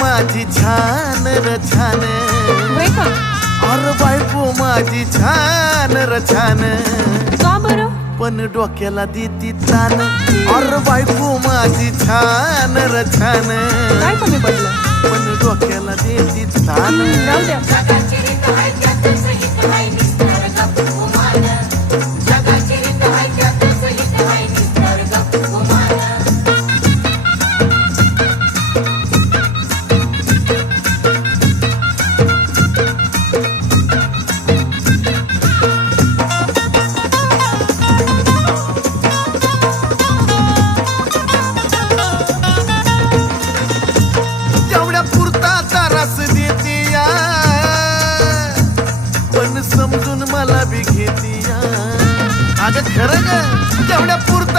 माझी छान र छान. अरे बायको माझी छान र छान. पण डोक्याला देती तान अरे बायको माझी छान र छान. पण डोक्याला देती तान भी घेतली मला अगं खरं ग तेवढ्या पुरता